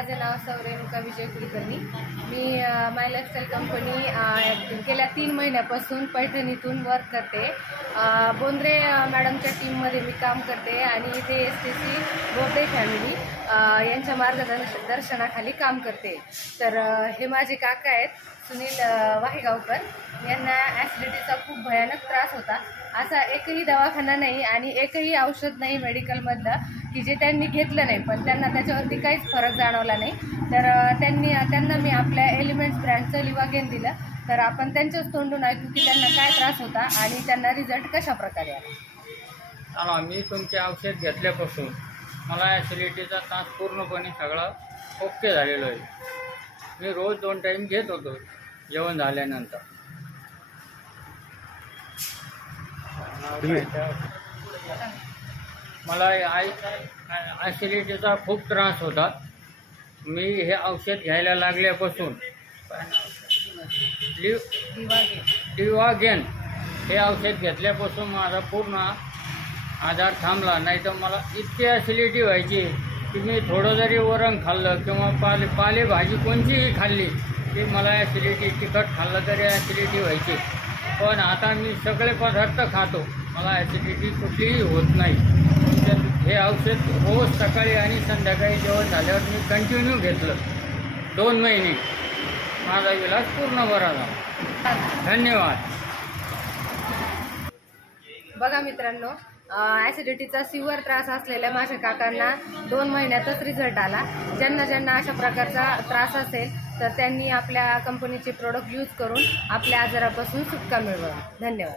माझं नाव रेणुका विजय कुलकर्णी। मी माय lifestyle company गेल्या 3 महिन्यापासून पैठणीतून वर्क करते। बोंद्रे मॅडमच्या टीममध्ये मी काम करते आणि इथे STC बोर्डे फॅमिली यांच्या मार्गदर्शनाखाली काम करते। तर हे माझे काका आहेत सुनील वाहेगावकर। यांना ॲसिडिटीचा खूप भयानक त्रास होता। असा एकही दवाखाना नाही आणि एकही औषध नाही मेडिकलमधलं की जे त्यांनी घेतलं नाही, पण त्यांना त्याच्यावरती काहीच फरक जाणवला नाही। तर त्यांना मी आपल्या एलिमेंट्स ब्रँडचं लिवागेन दिलं। तर आपण त्यांच्याच तोंडून ऐकू की त्यांना काय त्रास होता आणि त्यांना रिझल्ट कशा प्रकारे आला। मी तुमचे औषध घेतल्यापासून मला ॲसिडिटीचा त्रास पूर्णपणे सगळा ओके झालेलो आहे। मी रोज 2 टाईम घेत होतो जेवण झाल्यानंतर। मला ॲसिडिटीचा खूप त्रास होता। मी हे औषध घ्यायला लागल्यापासून लिवागेन हे औषध घेतल्यापासून माझा पूर्ण आजार थांबला। नाही तर मला इतकी ॲसिडिटी व्हायची की मी थोडं जरी वरण खाल्लं किंवा पालेभाजी कोणतीही खाल्ली की मला ॲसिडिटी, तिखट खाल्लं तरी ॲसिडिटी व्हायची। पण आता मी सगळे पदार्थ खातो, मला ॲसिडिटी कुठलीही होत नाही। हे औषध रोज सकाळी आणि संध्याकाळी जेवण झाल्यावर मी कंटिन्यू घेतलं 2 महिने। माझा इलाज पूर्ण बरा झाला। धन्यवाद। बघा मित्रांनो, ॲसिडिटीचा सिव्हिअर त्रास असलेल्या माझ्या काकांना 2 महिन्यातच रिझल्ट आला। ज्यांना अशा प्रकारचा त्रास असेल तर त्यांनी आपल्या कंपनीचे प्रोडक्ट यूज करून आपल्या आजारापासून सुटका मिळवावी। धन्यवाद।